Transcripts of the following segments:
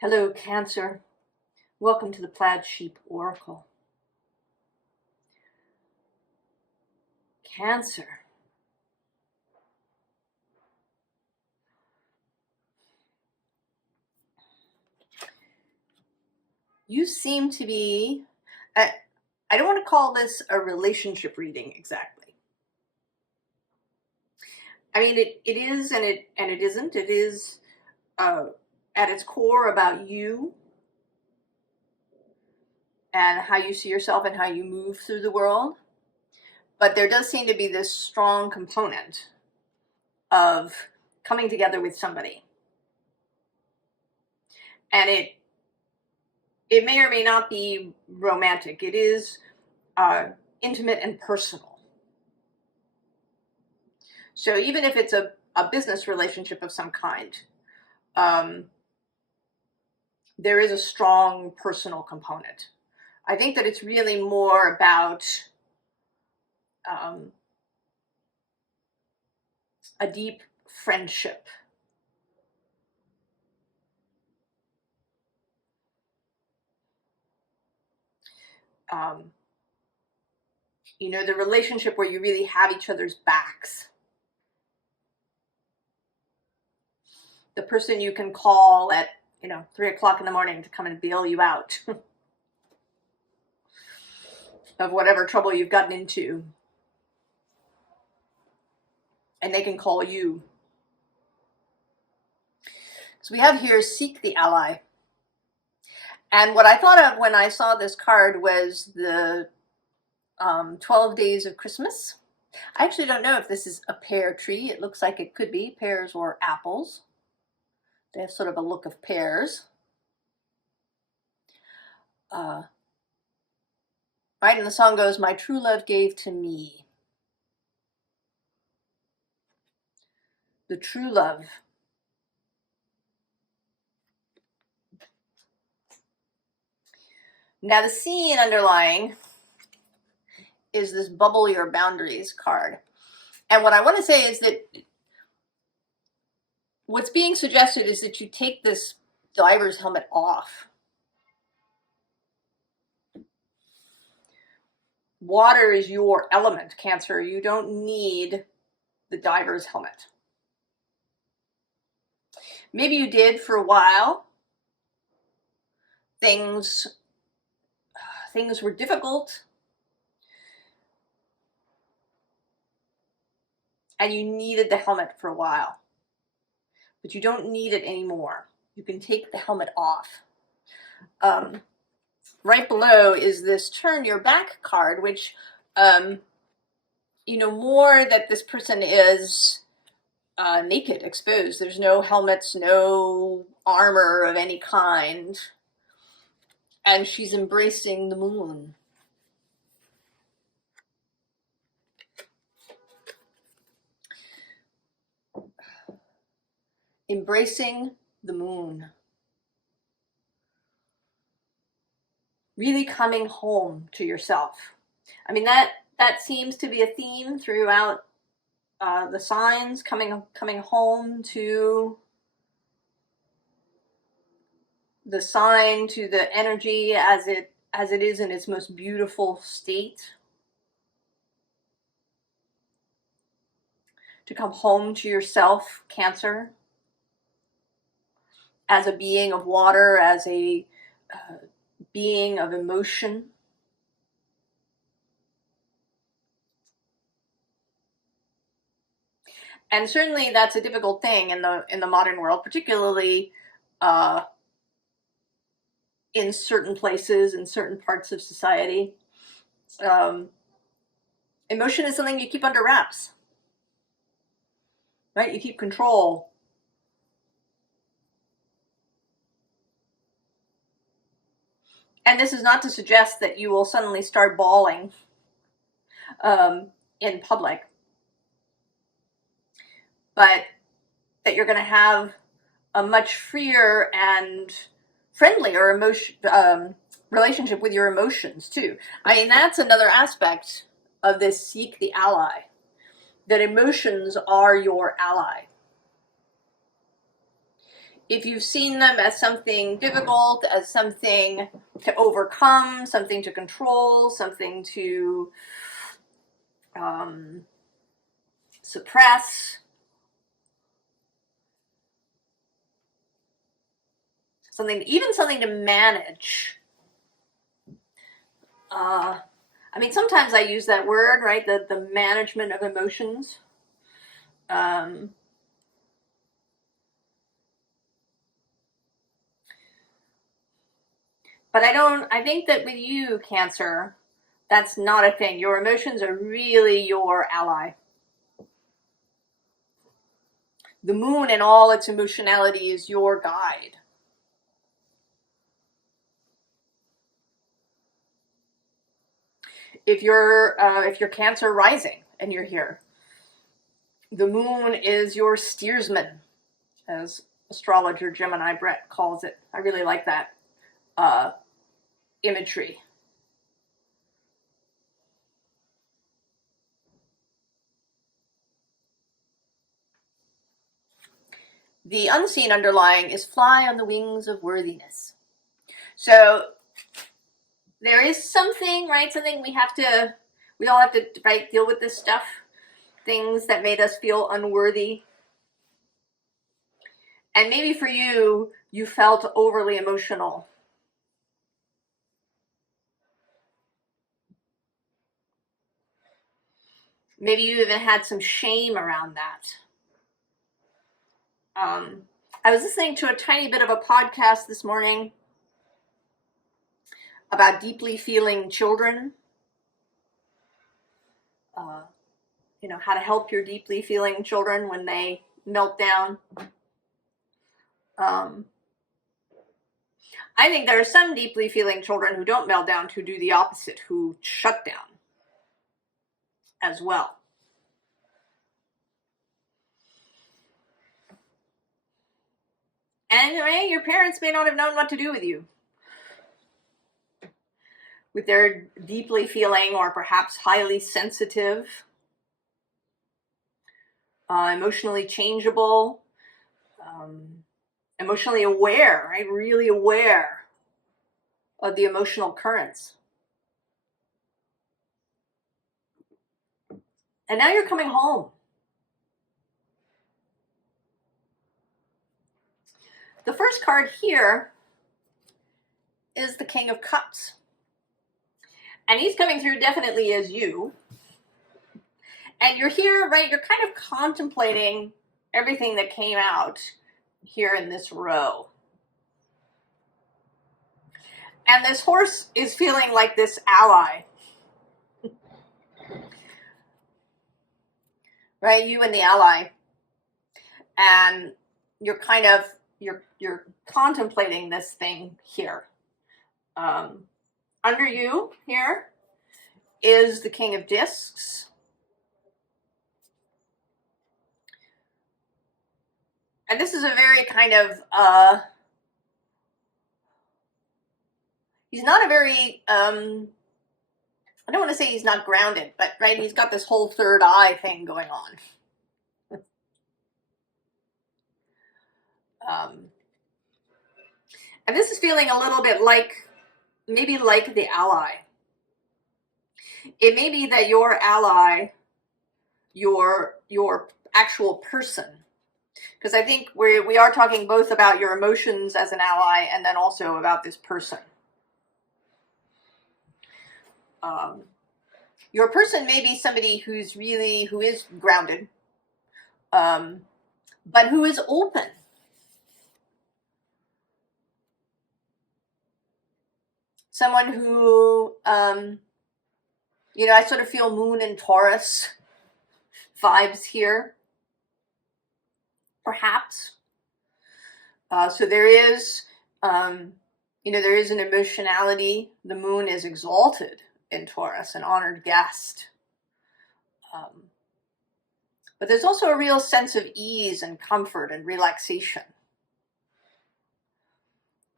Hello, Cancer. Welcome to the Plaid Sheep Oracle. Cancer. You seem to be, I don't want to call this a relationship reading exactly. I mean, it is and it isn't. It is at its core about you and how you see yourself and how you move through the world. But there does seem to be this strong component of coming together with somebody. And it may or may not be romantic. It is intimate and personal. So even if it's a business relationship of some kind, there is a strong personal component. I think that it's really more about a deep friendship. You know, the relationship where you really have each other's backs. The person you can call at, 3 o'clock in the morning to come and bail you out of whatever trouble you've gotten into. And they can call you. So we have here, seek the ally. And what I thought of when I saw this card was the 12 days of Christmas. I actually don't know if this is a pear tree. It looks like it could be pears or apples. They have sort of a look of pears. Right, and the song goes, "My true love gave to me." The true love. Now the scene underlying is this bubble your boundaries card. And what I want to say is that what's being suggested is that you take this diver's helmet off. Water is your element, Cancer. You don't need the diver's helmet. Maybe you did for a while. Things were difficult. And you needed the helmet for a while. But you don't need it anymore. You can take the helmet off. Right below is this turn your back card, which, more that this person is naked, exposed. There's no helmets, no armor of any kind. And she's embracing the moon. Embracing the moon. Really coming home to yourself. I mean, that seems to be a theme throughout the signs, coming home to the sign, to the energy as it is in its most beautiful state. To come home to yourself, Cancer, as a being of water, as a being of emotion. And certainly that's a difficult thing in the modern world, particularly in certain places, in certain parts of society. Emotion is something you keep under wraps, right? You keep control. And this is not to suggest that you will suddenly start bawling in public, but that you're going to have a much freer and friendlier relationship with your emotions too. I mean, that's another aspect of this seek the ally, that emotions are your ally. if you've seen them as something difficult, as something to overcome, something to control, something to suppress, even something to manage. I mean, sometimes I use that word, right? The management of emotions. But I think that with you, Cancer, that's not a thing. Your emotions are really your ally. The moon and all its emotionality is your guide. If you're Cancer rising and you're here, the moon is your steersman, as astrologer Gemini Brett calls it. I really like that imagery. The unseen underlying is fly on the wings of worthiness. So there is something, right? Something we all have to, right, deal with this stuff. Things that made us feel unworthy. And maybe for you, you felt overly emotional. Maybe you even had some shame around that. I was listening to a tiny bit of a podcast this morning about deeply feeling children. How to help your deeply feeling children when they melt down. I think there are some deeply feeling children who don't melt down, who do the opposite, who shut down as well. And your parents may not have known what to do with you. With their deeply feeling or perhaps highly sensitive, emotionally changeable, emotionally aware, right? Really aware of the emotional currents. And now you're coming home. The first card here is the King of Cups. And he's coming through definitely as you. And you're here, right? You're kind of contemplating everything that came out here in this row. And this horse is feeling like this ally. Right? You and the ally. And you're kind of, you're contemplating this thing here. Under you here is the King of Discs. And this is a very kind of, he's not a very, I don't want to say he's not grounded, but right, he's got this whole third eye thing going on. And this is feeling a little bit like, maybe like the ally. It may be that your ally, your actual person, because I think we are talking both about your emotions as an ally and then also about this person. Your person may be somebody who is grounded, but who is open. Someone who, I sort of feel Moon and Taurus vibes here, perhaps. So there is, there is an emotionality. The Moon is exalted in Taurus, an honored guest. But there's also a real sense of ease and comfort and relaxation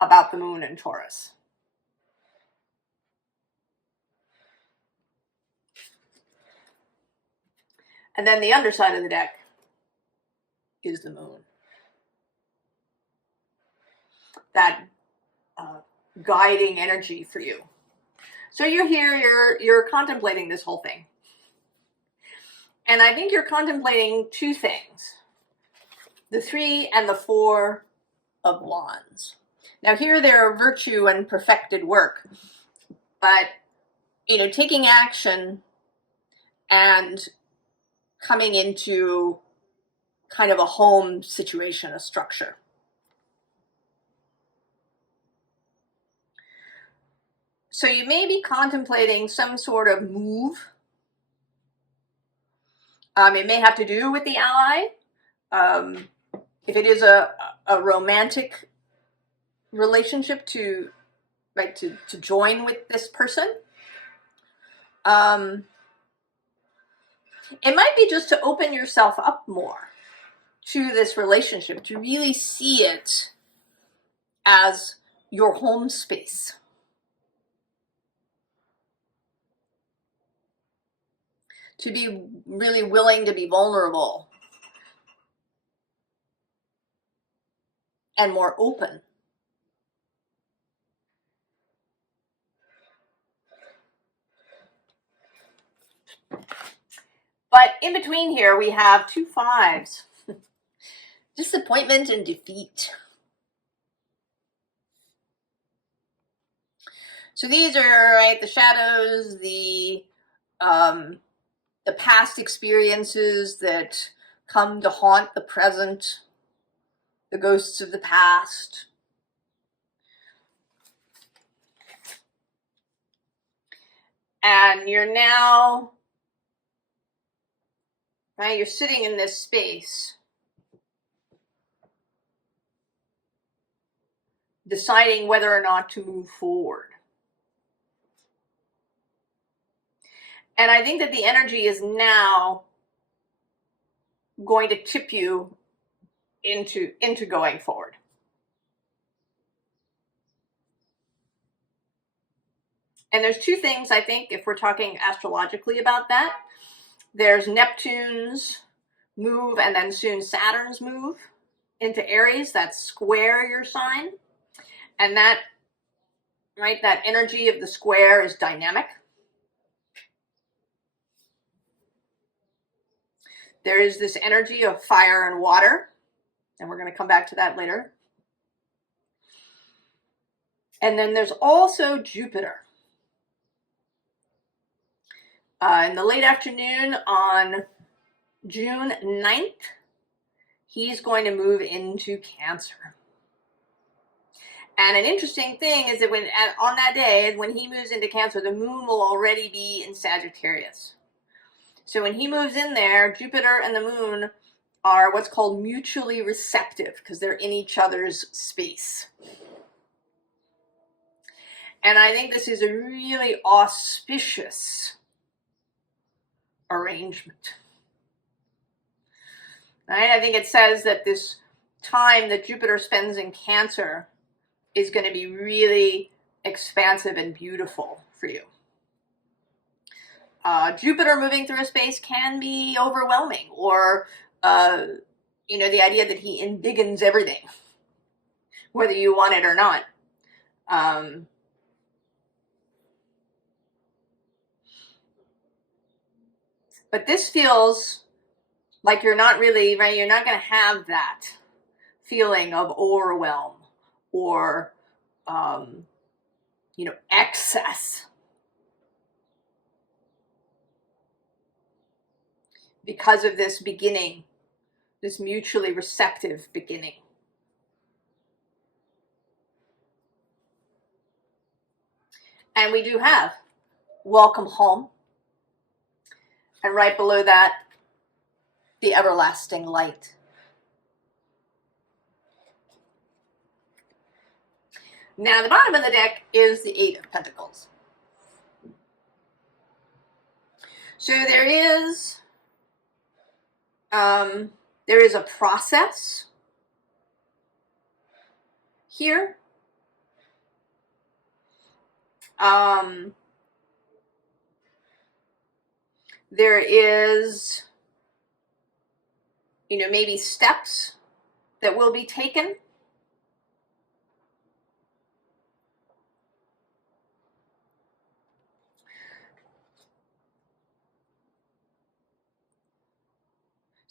about the Moon in Taurus. And then the underside of the deck is the Moon. that guiding energy for you. So you're here, you're contemplating this whole thing. And I think you're contemplating two things, the 3 and the 4 of Wands. Now here there are virtue and perfected work, but, you know, taking action and coming into kind of a home situation, a structure. So you may be contemplating some sort of move. It may have to do with the ally. If it is a romantic relationship, to join with this person. It might be just to open yourself up more to this relationship, to really see it as your home space. To be really willing to be vulnerable and more open. But in between here, we have 2 5s. Disappointment and defeat. So these are, right, the shadows, the past experiences that come to haunt the present, the ghosts of the past. And you're now, right, you're sitting in this space, deciding whether or not to move forward. And I think that the energy is now going to tip you into going forward. And there's 2 things, I think, if we're talking astrologically about that. There's Neptune's move and then soon Saturn's move into Aries. That's square your sign. And that, right, that energy of the square is dynamic. There is this energy of fire and water, and we're going to come back to that later. And then there's also Jupiter. In the late afternoon on June 9th, he's going to move into Cancer. And an interesting thing is that on that day, when he moves into Cancer, the moon will already be in Sagittarius. So when he moves in there, Jupiter and the moon are what's called mutually receptive because they're in each other's space. And I think this is a really auspicious arrangement. Right? I think it says that this time that Jupiter spends in Cancer is going to be really expansive and beautiful for you. Jupiter moving through a space can be overwhelming, or the idea that he indigens everything, whether you want it or not. But this feels like you're not really, right, you're not going to have that feeling of overwhelm or, excess. Because of this beginning, this mutually receptive beginning. And we do have welcome home. And right below that, the everlasting light. Now, the bottom of the deck is the 8 of Pentacles. So there is a process here. There is, maybe steps that will be taken.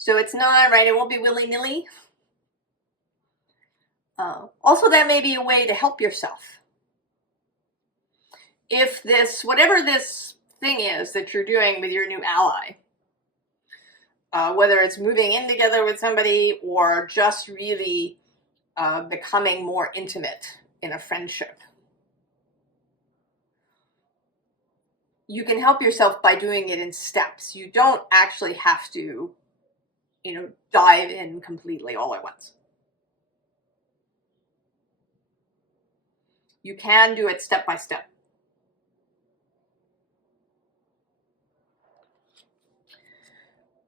So it's not, right, it won't be willy-nilly. Also, that may be a way to help yourself. If this, whatever this thing is that you're doing with your new ally, whether it's moving in together with somebody or just really becoming more intimate in a friendship, you can help yourself by doing it in steps. You don't actually have to, dive in completely all at once. You can do it step by step.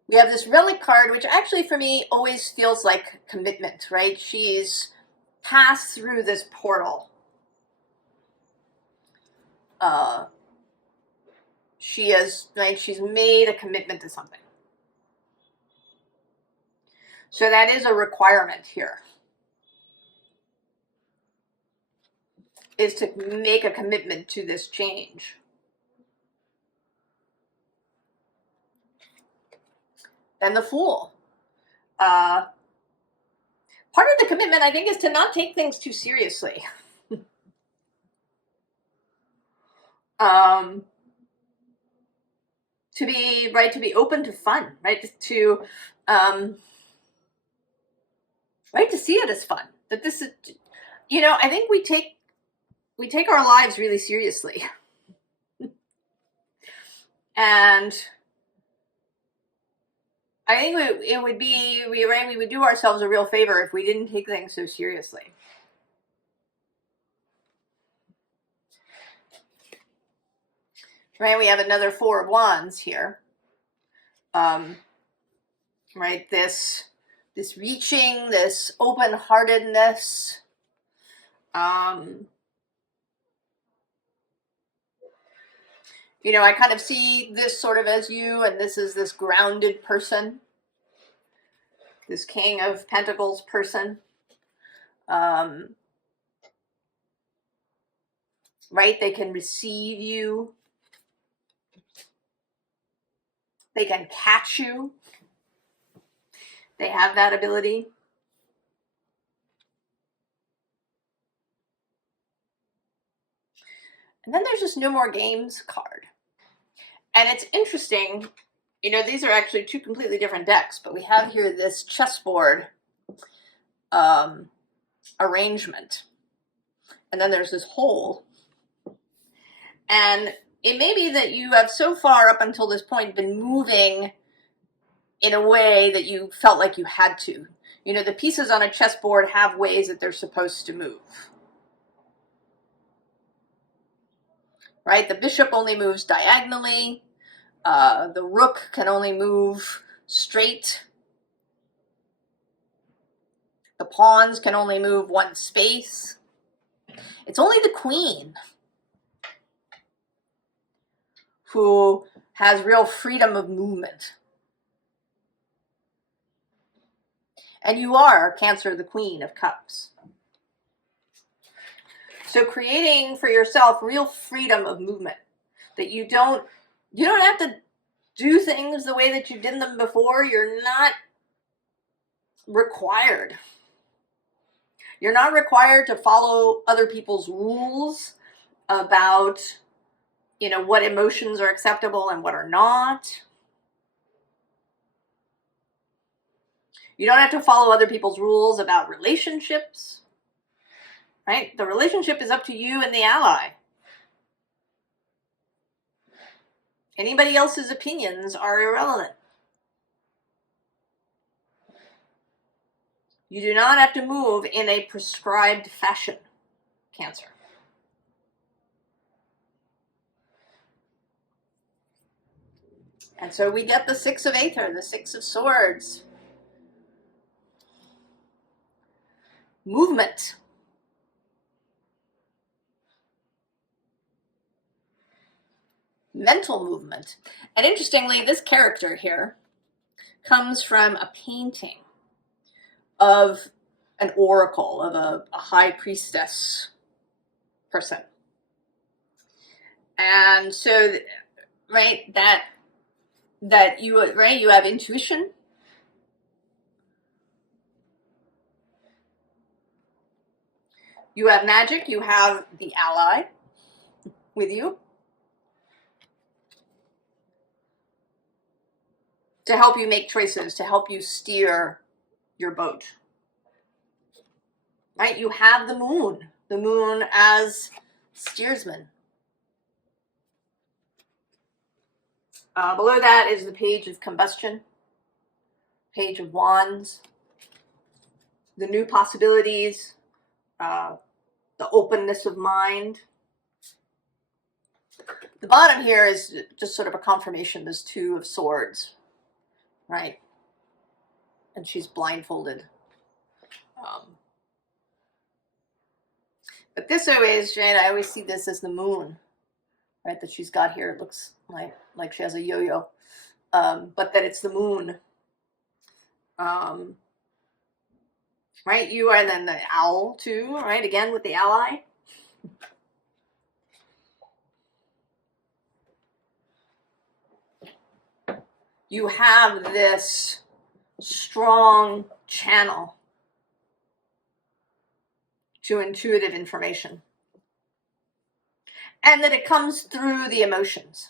We have this relic card, which actually for me always feels like commitment, right? She's passed through this portal. She's made a commitment to something. So that is a requirement here, is to make a commitment to this change. Then the Fool. Part of the commitment, I think, is to not take things too seriously. To be open to fun, right? To see it as fun. That this is, I think we take our lives really seriously. And I think we would do ourselves a real favor if we didn't take things so seriously. Right, we have another Four of Wands here. Right, this reaching, this open-heartedness. I kind of see this sort of as you, and this is this grounded person, this King of Pentacles person. Right, they can receive you. They can catch you. They have that ability. And then there's this No More Games card. And it's interesting, these are actually two completely different decks, but we have here this chessboard arrangement. And then there's this hole. And it may be that you have so far up until this point been moving in a way that you felt like you had to. The pieces on a chessboard have ways that they're supposed to move. Right? The bishop only moves diagonally. The rook can only move straight. The pawns can only move one space. It's only the queen who has real freedom of movement. And you are, Cancer, the Queen of Cups. So creating for yourself real freedom of movement, that you don't have to do things the way that you did them before. You're not required. You're not required to follow other people's rules about, what emotions are acceptable and what are not. You don't have to follow other people's rules about relationships, right? The relationship is up to you and the ally. Anybody else's opinions are irrelevant. You do not have to move in a prescribed fashion, Cancer. And so we get the Six of Aether, the Six of Swords. Movement. Mental movement. And interestingly, this character here comes from a painting of an oracle, of a high priestess person. And so, right, that you have intuition, You have magic, you have the ally with you to help you make choices, to help you steer your boat. Right? You have the moon as steersman. Below that is the page of combustion, page of wands, the new possibilities, the openness of mind. The bottom here is just sort of a confirmation, this Two of Swords, right? And she's blindfolded. But this always, right, I always see this as the moon, right, that she's got here. It looks like she has a yo-yo, but that it's the moon. Right, you are, and then the owl too, right, again with the ally. You have this strong channel to intuitive information, and that it comes through the emotions,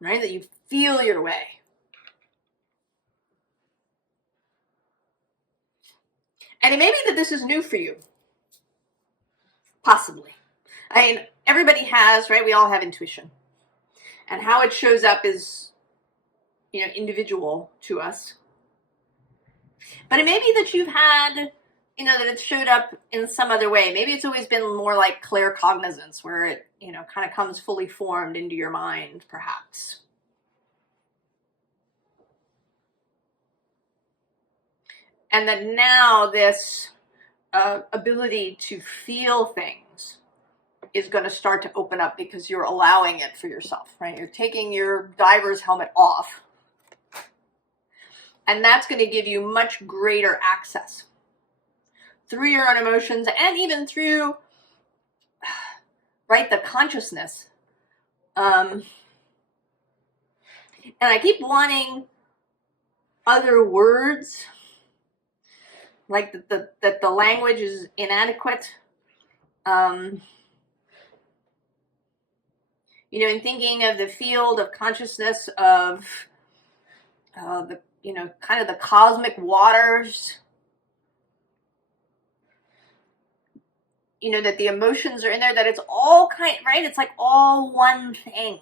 right, that you feel your way. And it may be that this is new for you, possibly. I mean, everybody has, right, we all have intuition, and how it shows up is, you know, individual to us. But it may be that you've had, you know, that it showed up in some other way. Maybe it's always been more like claircognizance, where it, you know, kind of comes fully formed into your mind, perhaps. And that now this ability to feel things is going to start to open up because you're allowing it for yourself, right? You're taking your diver's helmet off. And that's going to give you much greater access through your own emotions, and even through, right, the consciousness. And I keep wanting other words, like that the language is inadequate. You know, in thinking of the field of consciousness of the, you know, kind of the cosmic waters, you know, that the emotions are in there, that it's all kind, right? It's like all one thing.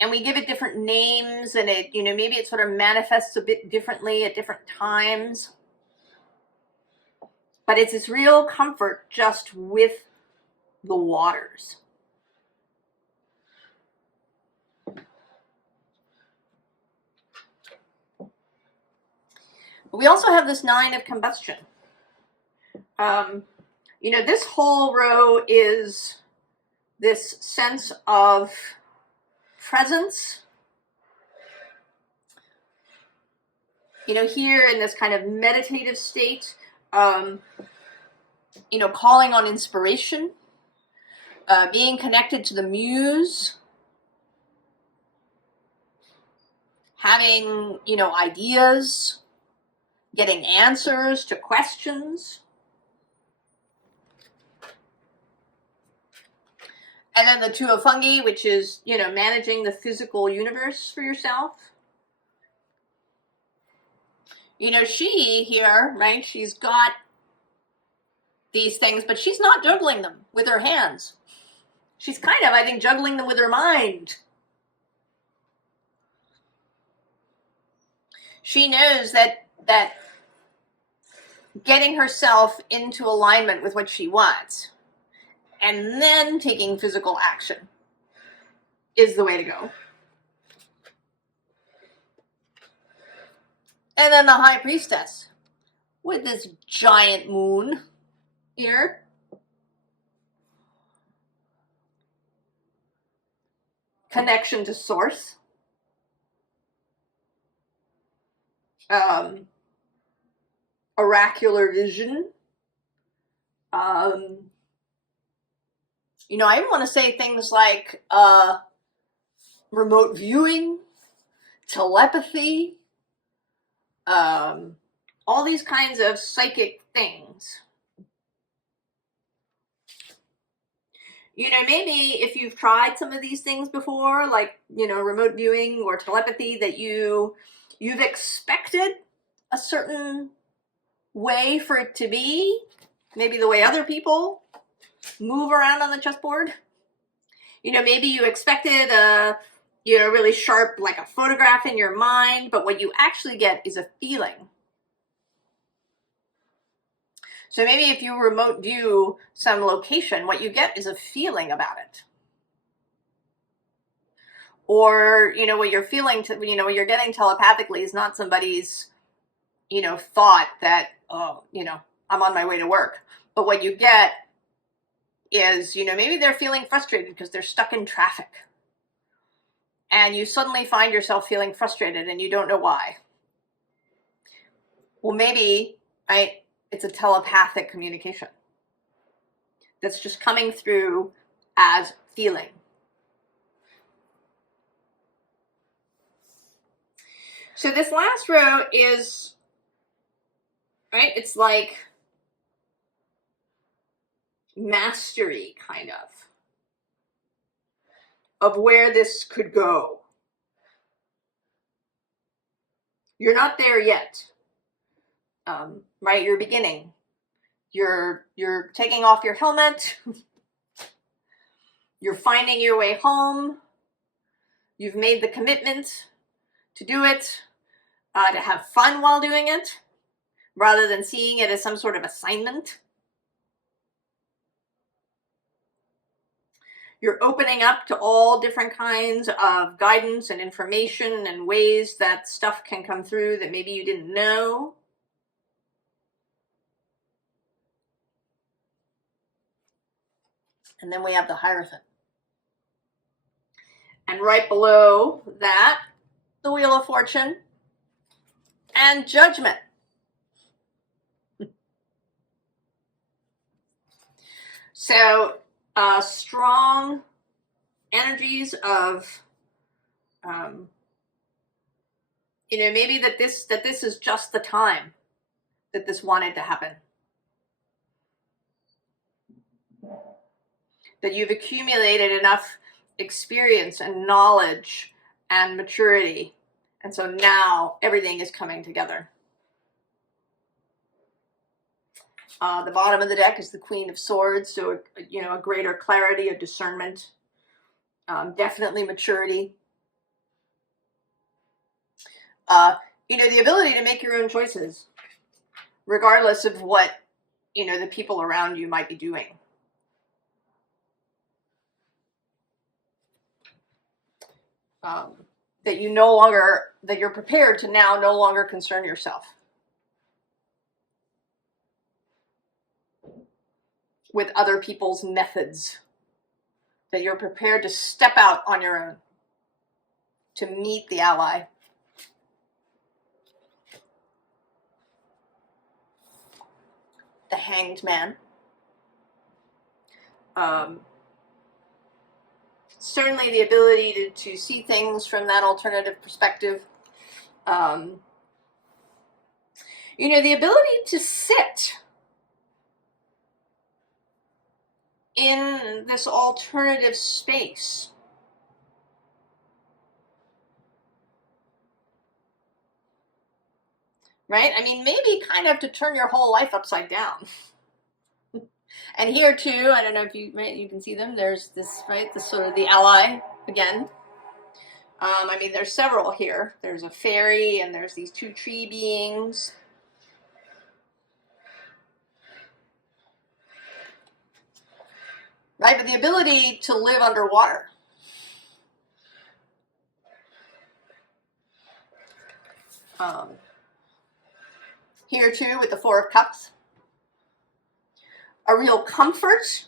And we give it different names, and it, you know, maybe it sort of manifests a bit differently at different times. But it's this real comfort just with the waters. We also have this Nine of Combustion. You know, this whole row is this sense of presence. You know, here in this kind of meditative state, you know, calling on inspiration, being connected to the muse, having, you know, ideas, getting answers to questions. And then the Two of Fungi, which is, you know, managing the physical universe for yourself. You know, she here, right, she's got these things, but she's not juggling them with her hands. She's kind of, I think, juggling them with her mind. She knows that getting herself into alignment with what she wants and then taking physical action is the way to go. And then the High Priestess with this giant moon here. Connection to source. Oracular vision. You know, I even want to say things like remote viewing, telepathy, all these kinds of psychic things. You know, maybe if you've tried some of these things before, like, you know, remote viewing or telepathy, that you've expected a certain way for it to be, maybe the way other people move around on the chessboard. You know, maybe you expected a, you know, really sharp, like a photograph in your mind, but what you actually get is a feeling. So maybe if you remote view some location, what you get is a feeling about it. Or, you know, what you're feeling, you know, what you're getting telepathically is not somebody's, you know, thought that, oh, you know, I'm on my way to work. But what you get is, you know, maybe they're feeling frustrated because they're stuck in traffic. And you suddenly find yourself feeling frustrated and you don't know why. Well, maybe it's a telepathic communication that's just coming through as feeling. So this last row is, right, it's like mastery, kind of where this could go. You're not there yet, right? You're beginning. You're taking off your helmet. You're finding your way home. You've made the commitment to do it, to have fun while doing it, rather than seeing it as some sort of assignment. You're opening up to all different kinds of guidance and information and ways that stuff can come through that maybe you didn't know. And then we have the Hierophant. And right below that, the Wheel of Fortune and Judgment. So strong energies of, you know, maybe that this is just the time that this wanted to happen. That you've accumulated enough experience and knowledge and maturity. And so now everything is coming together. The bottom of the deck is the Queen of Swords, so, you know, a greater clarity, a discernment, definitely maturity. You know, the ability to make your own choices, regardless of what, you know, the people around you might be doing. That you're prepared to now no longer concern yourself with other people's methods. That you're prepared to step out on your own to meet the ally. The Hanged Man. Certainly the ability to see things from that alternative perspective. You know, the ability to sit in this alternative space. Right? I mean, maybe kind of to turn your whole life upside down. And here too, I don't know if you can see them. There's this, right? This sort of the ally again. I mean, there's several here. There's a fairy and there's these two tree beings. Right? But the ability to live underwater. Here too with the Four of Cups. A real comfort.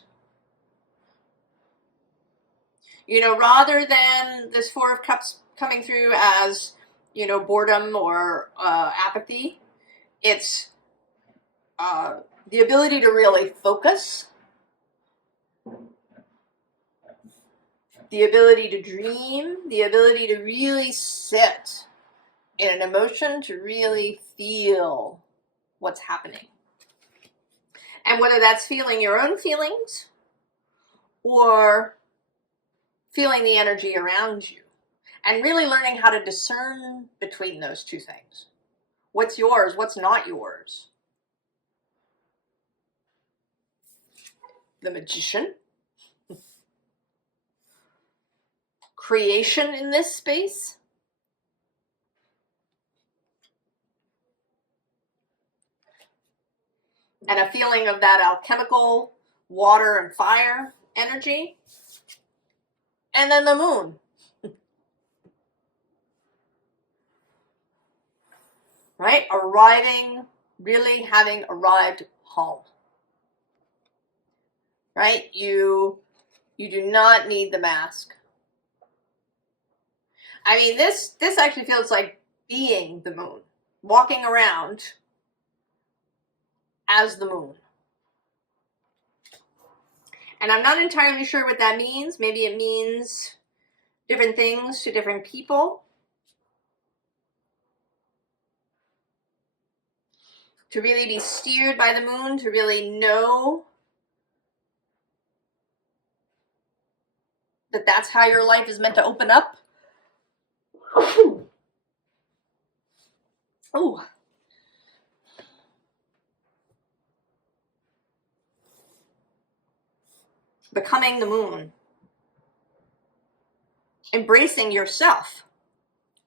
You know, rather than this Four of Cups coming through as, you know, boredom or apathy, it's the ability to really focus, the ability to dream, the ability to really sit in an emotion, to really feel what's happening. And whether that's feeling your own feelings or feeling the energy around you, and really learning how to discern between those two things. What's yours, what's not yours. The Magician. Creation in this space. And a feeling of that alchemical water and fire energy. And then the Moon. Right? Arriving, really having arrived home. Right? You do not need the mask. I mean, this actually feels like being the Moon. Walking around as the Moon. And I'm not entirely sure what that means. Maybe it means different things to different people. To really be steered by the Moon, to really know that that's how your life is meant to open up. Oh. Becoming the Moon. Embracing yourself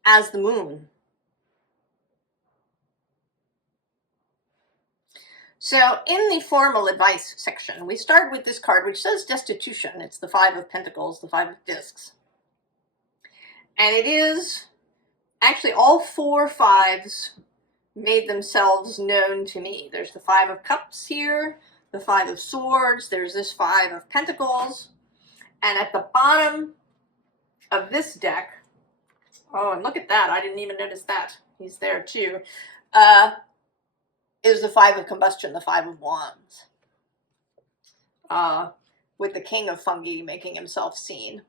as the Moon. So in the formal advice section, we start with this card, which says Destitution. It's the 5 of Pentacles, the 5 of Discs. And it is actually all 4 5s made themselves known to me. There's the 5 of Cups here, the 5 of Swords, there's this 5 of Pentacles, and at the bottom of this deck, oh, and look at that, I didn't even notice that, he's there too, is the 5 of Combustion, the 5 of Wands, with the King of Fungi making himself seen,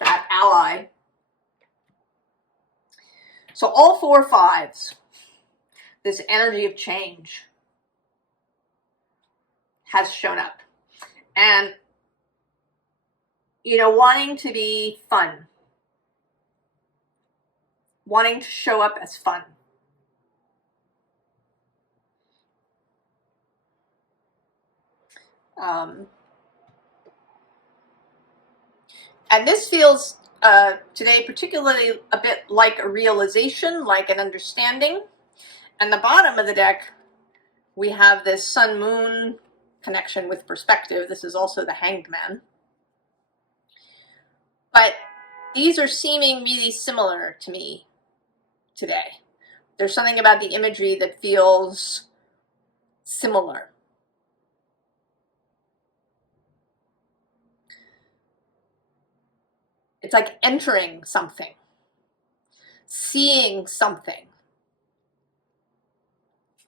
that ally. So all 4 5s, this energy of change has shown up. And, you know, wanting to be fun. Wanting to show up as fun. And this feels today particularly a bit like a realization, like an understanding. And the bottom of the deck, we have this Sun-Moon connection with perspective. This is also the Hanged Man. But these are seeming really similar to me today. There's something about the imagery that feels similar. It's like entering something, seeing something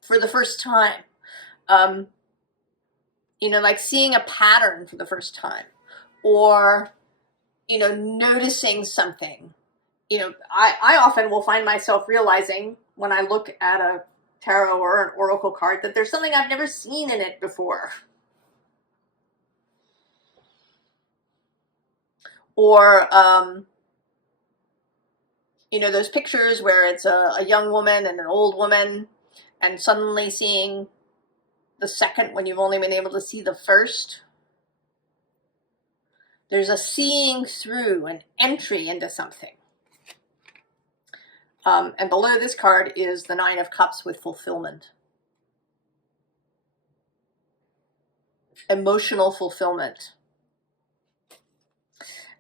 for the first time. You know, like seeing a pattern for the first time, or, you know, noticing something. You know, I often will find myself realizing when I look at a tarot or an oracle card that there's something I've never seen in it before. Or, you know, those pictures where it's a young woman and an old woman, and suddenly seeing the second when you've only been able to see the first. There's a seeing through, an entry into something. And below this card is the 9 of Cups with fulfillment. Emotional fulfillment.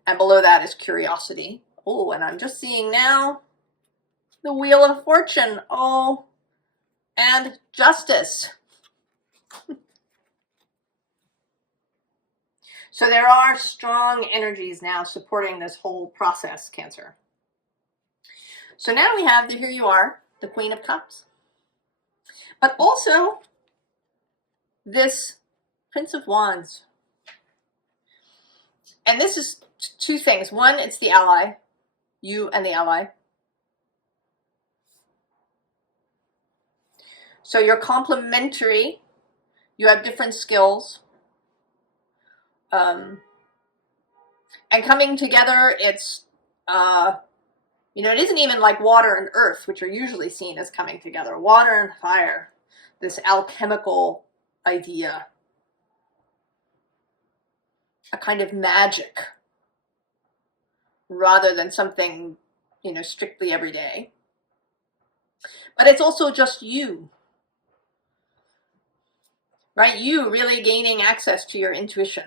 And below that is curiosity. Oh, and I'm just seeing now the Wheel of Fortune. Oh, and justice. So there are strong energies now supporting this whole process, Cancer. So now we have here you are, the Queen of Cups. But also this Prince of Wands. And this is 2 things. One, it's the ally, you and the ally. So you're complementary. You have different skills. And coming together, it's, you know, it isn't even like water and earth, which are usually seen as coming together. Water and fire, this alchemical idea, a kind of magic, rather than something, you know, strictly everyday. But it's also just you, right? You really gaining access to your intuition.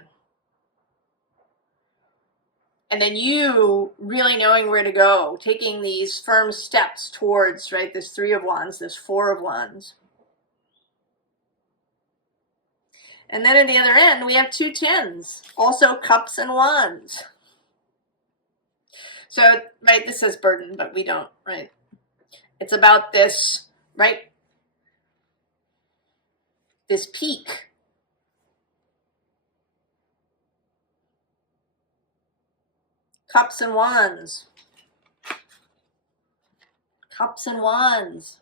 And then you really knowing where to go, taking these firm steps towards, right, this 3 of Wands, this 4 of Wands. And then at the other end, we have 2 tens, also cups and wands. So, right, this says burden, but we don't, right? It's about this, right? This peak. Cups and wands. Cups and wands.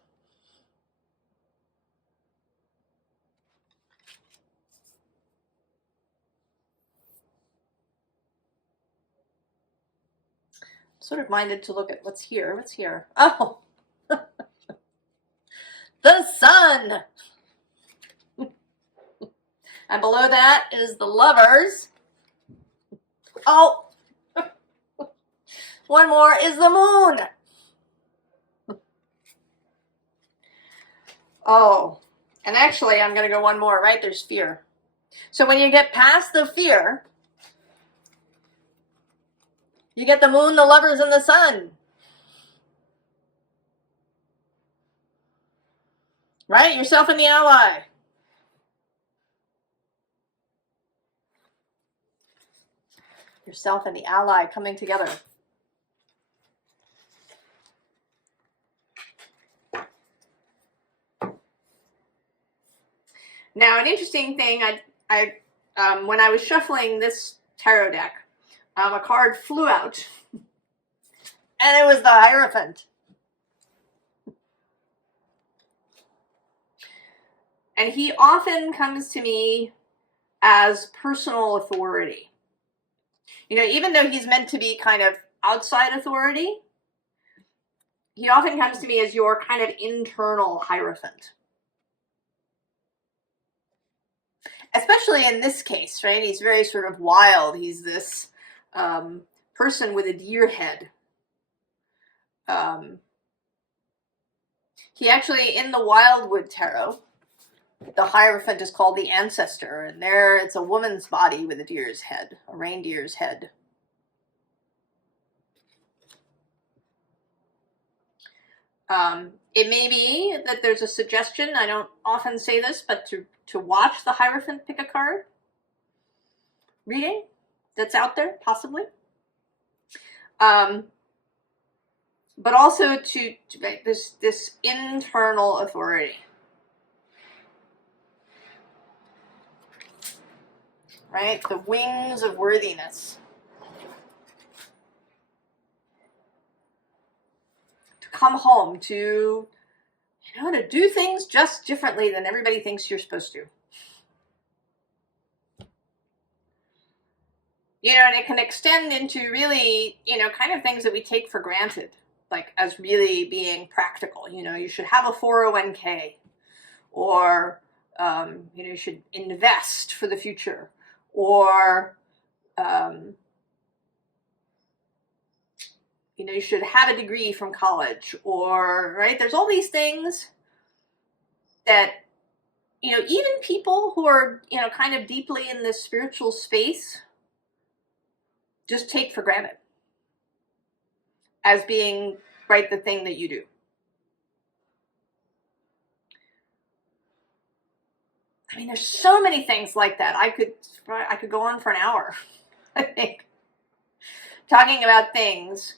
Sort of minded to look at what's here. What's here? Oh, the sun. And below that is the lovers. Oh, one more is the moon. Oh, and actually I'm going to go one more, right? There's fear. So when you get past the fear, you get the moon, the lovers, and the sun. Right? Yourself and the ally. Yourself and the ally coming together. Now, an interesting thing, when I was shuffling this tarot deck, a card flew out, and it was the Hierophant. And he often comes to me as personal authority. You know, even though he's meant to be kind of outside authority, he often comes to me as your kind of internal Hierophant. Especially in this case, right? He's very sort of wild. He's this person with a deer head. He actually, in the Wildwood Tarot, the Hierophant is called the Ancestor, and there it's a woman's body with a deer's head, a reindeer's head. It may be that there's a suggestion, I don't often say this, but to watch the Hierophant pick a card reading that's out there, possibly. But also to this internal authority. Right? The wings of worthiness. To come home, to, you know, to do things just differently than everybody thinks you're supposed to. You know, and it can extend into really, you know, kind of things that we take for granted, like as really being practical. You know, you should have a 401k, or, you know, you should invest for the future, or, you know, you should have a degree from college, or, right? There's all these things that, you know, even people who are, you know, kind of deeply in this spiritual space just take for granted as being, right, the thing that you do. I mean, there's so many things like that. I could go on for an hour, I think, talking about things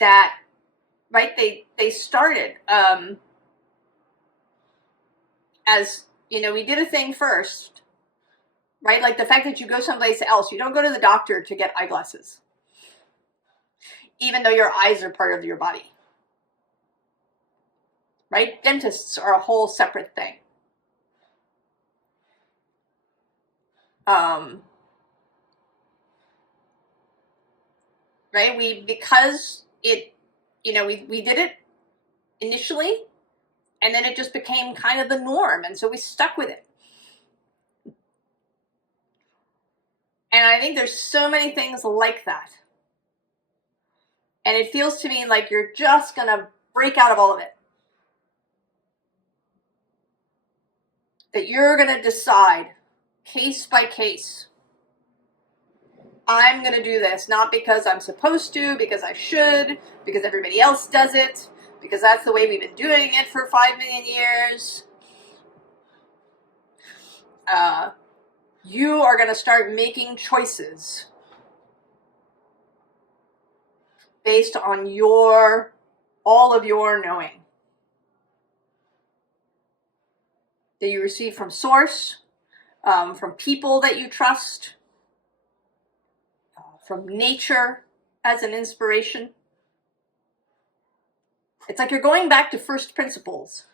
that, right, they started as, you know, we did a thing first, right? Like the fact that you go someplace else, you don't go to the doctor to get eyeglasses, even though your eyes are part of your body. right? Dentists are a whole separate thing. Right? Because it, you know, we did it initially, and then it just became kind of the norm, and so we stuck with it. And I think there's so many things like that. And it feels to me like you're just gonna break out of all of it. That you're gonna decide, case by case, I'm gonna do this, not because I'm supposed to, because I should, because everybody else does it, because that's the way we've been doing it for 5 million years. You are gonna start making choices based on all of your knowing that you receive from source, from people that you trust, from nature as an inspiration. It's like you're going back to first principles.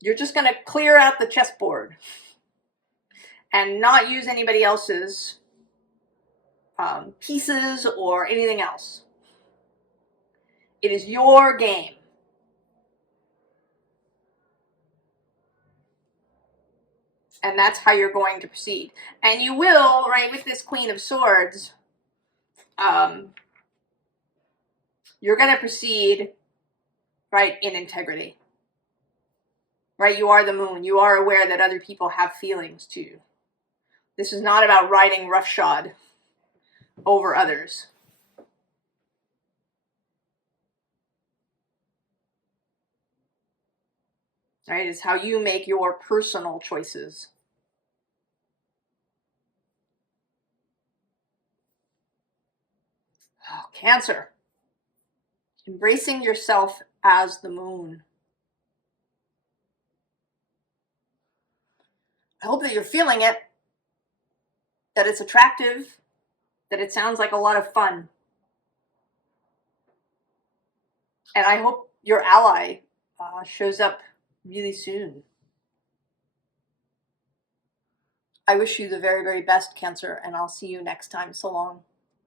You're just going to clear out the chessboard and not use anybody else's pieces or anything else. It is your game. And that's how you're going to proceed. And you will, right, with this Queen of Swords, you're going to proceed, right, in integrity. Right, you are the moon. You are aware that other people have feelings too. This is not about riding roughshod over others. Right, it's how you make your personal choices. Oh, Cancer. Embracing yourself as the moon. I hope that you're feeling it, that it's attractive, that it sounds like a lot of fun. And I hope your ally shows up really soon. I wish you the very, very best, Cancer, and I'll see you next time. So long.